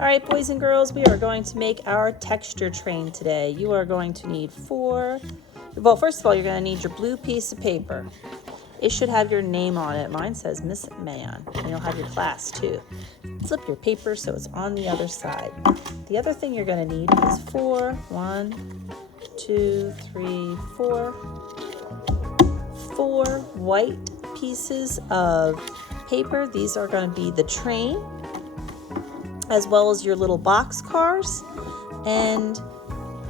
All right, boys and girls, we are going to make our texture train today. You are going to need well, first of all, you're going to need your blue piece of paper. It should have your name on it. Mine says Miss Mann, and you'll have your class too. Flip your paper so it's on the other side. The other thing you're going to need is four white pieces of paper. These are going to be the train, as well as your little box cars, and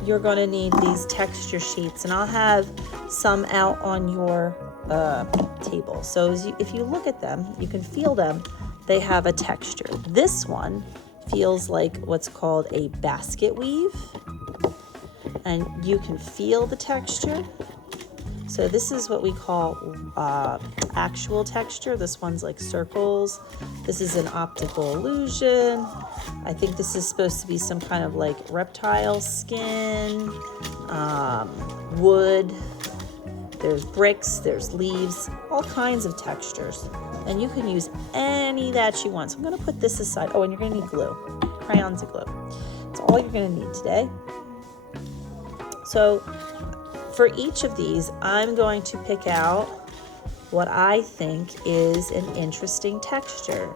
you're going to need these texture sheets, and I'll have some out on your table. So if you look at them, you can feel them. They have a texture. This one feels like what's called a basket weave, and you can feel the texture. So this is what we call actual texture. This one's like circles. This is an optical illusion. I think this is supposed to be some kind of like reptile skin, wood. There's bricks, there's leaves, all kinds of textures. And you can use any that you want. So I'm gonna put this aside. Oh, and you're gonna need glue, crayons and glue. That's all you're gonna need today. So for each of these, I'm going to pick out what I think is an interesting texture.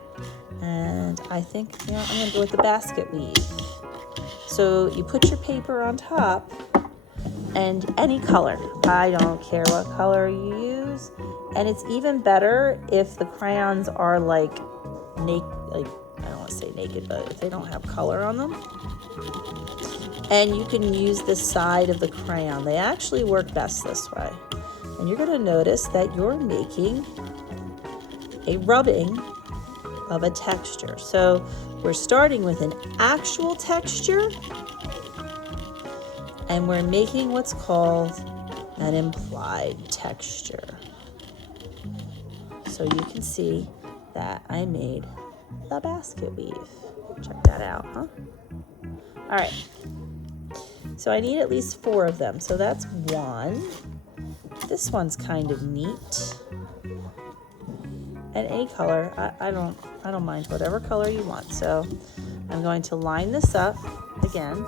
And I think, I'm gonna go with the basket weave. So you put your paper on top, and any color. I don't care what color you use. And it's even better if the crayons are like naked, like, I don't want to say naked, but if they don't have color on them. And you can use the side of the crayon. They actually work best this way. And you're gonna notice that you're making a rubbing of a texture. So we're starting with an actual texture, and we're making what's called an implied texture. So you can see that I made the basket weave. Check that out, huh? All right. So I need at least 4 of them. So that's one. This one's kind of neat. And any color, I don't mind whatever color you want. So I'm going to line this up again.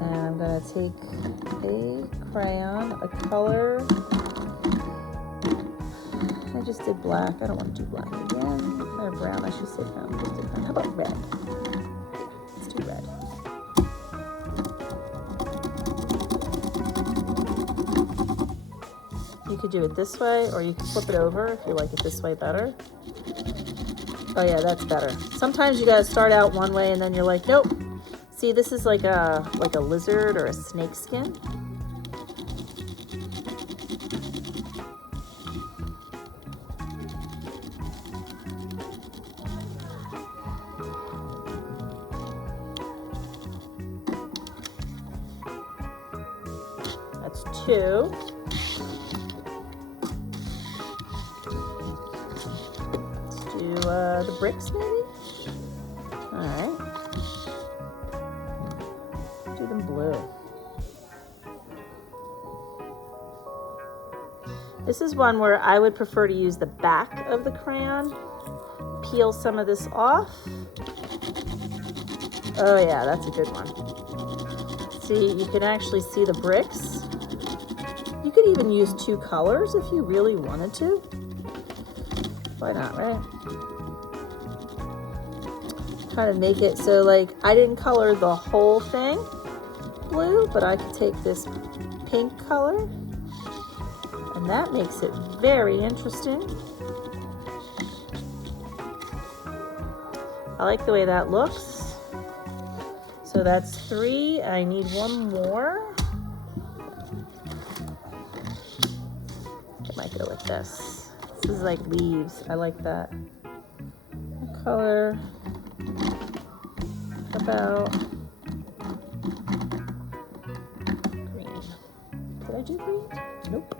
And I'm going to take a crayon, a color. I just did black. I don't want to do black again. Or brown, I should say brown. Just did brown. How about red? Let's do red. You could do it this way, or you can flip it over if you like it this way better. Oh yeah, that's better. Sometimes you gotta start out one way and then you're like, nope. See, this is like a lizard or a snake skin. That's 2. Let's do the bricks maybe? All right. Do them blue. This is one where I would prefer to use the back of the crayon, peel some of this off. Oh yeah, that's a good one. See, you can actually see the bricks. You could even use 2 colors if you really wanted to. Why not, right? Try to make it so like I didn't color the whole thing blue, but I could take this pink color, and that makes it very interesting. I like the way that looks. So that's 3. I need 1 more. I might go with this. This is like leaves. I like that. What color? How about green? Did I do green? Nope.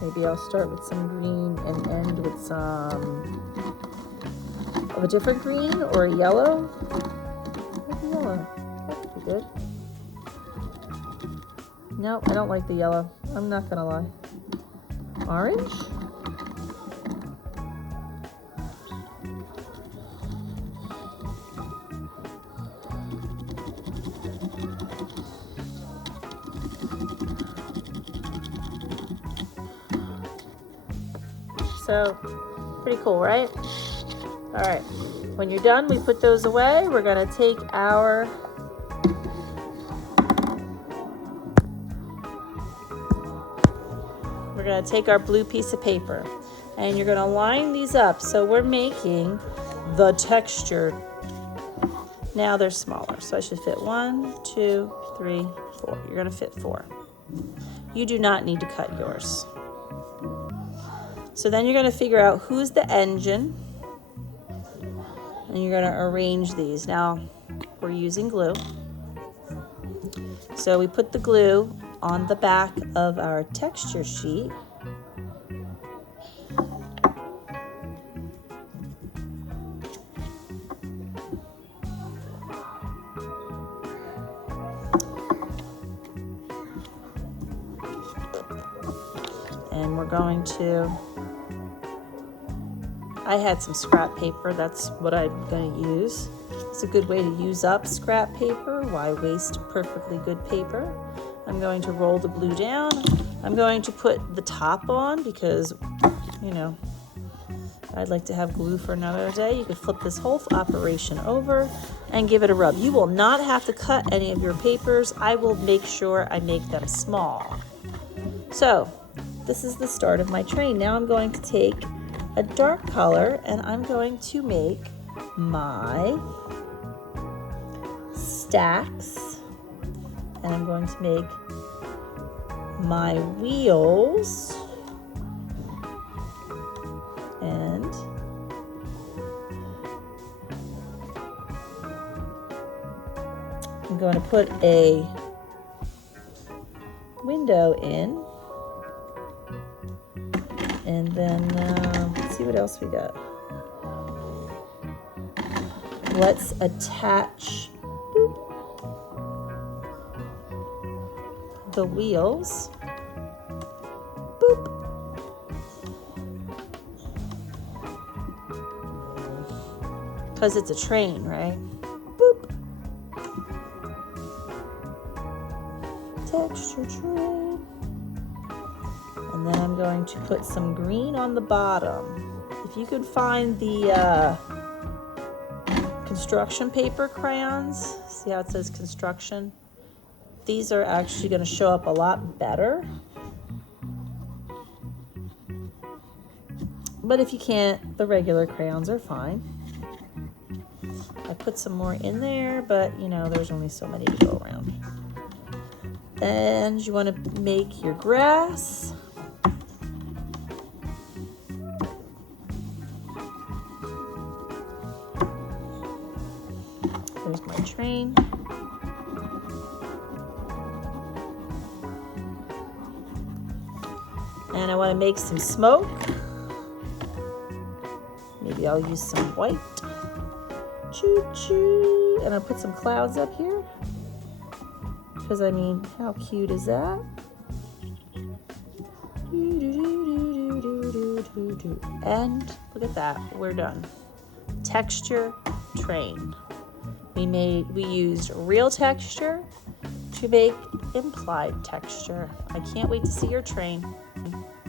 Maybe I'll start with some green and end with some of a different green or a yellow. Yellow. That could be good. Nope, I don't like the yellow. I'm not gonna lie. Orange? So, pretty cool, right? All right, when you're done, we put those away. We're gonna take our blue piece of paper and you're gonna line these up. So we're making the texture. Now they're smaller, so I should fit 1, 2, 3, 4. You're gonna fit 4. You do not need to cut yours. So then you're gonna figure out who's the engine and you're gonna arrange these. Now we're using glue. So we put the glue on the back of our texture sheet. And we're going to, I had some scrap paper, that's what I'm going to use. It's a good way to use up scrap paper. Why waste perfectly good paper? I'm going to roll the glue down. I'm going to put the top on because, you know, I'd like to have glue for another day. You could flip this whole operation over and give it a rub. You will not have to cut any of your papers. I will make sure I make them small. So, this is the start of my train. Now I'm going to take a dark color and I'm going to make my stacks. And I'm going to make my wheels. And I'm going to put a window in. And then let's see what else we got. Let's attach the wheels. Boop. Because it's a train, right? Boop. Texture train. And then I'm going to put some green on the bottom. If you could find the construction paper crayons, see how it says construction? These are actually going to show up a lot better. But if you can't, the regular crayons are fine. I put some more in there, but you know, there's only so many to go around. And you want to make your grass. There's my train. And I want to make some smoke. Maybe I'll use some white. Choo choo. And I'll put some clouds up here. Because I mean, how cute is that? And look at that, we're done. Texture train. We used real texture to make implied texture. I can't wait to see your train.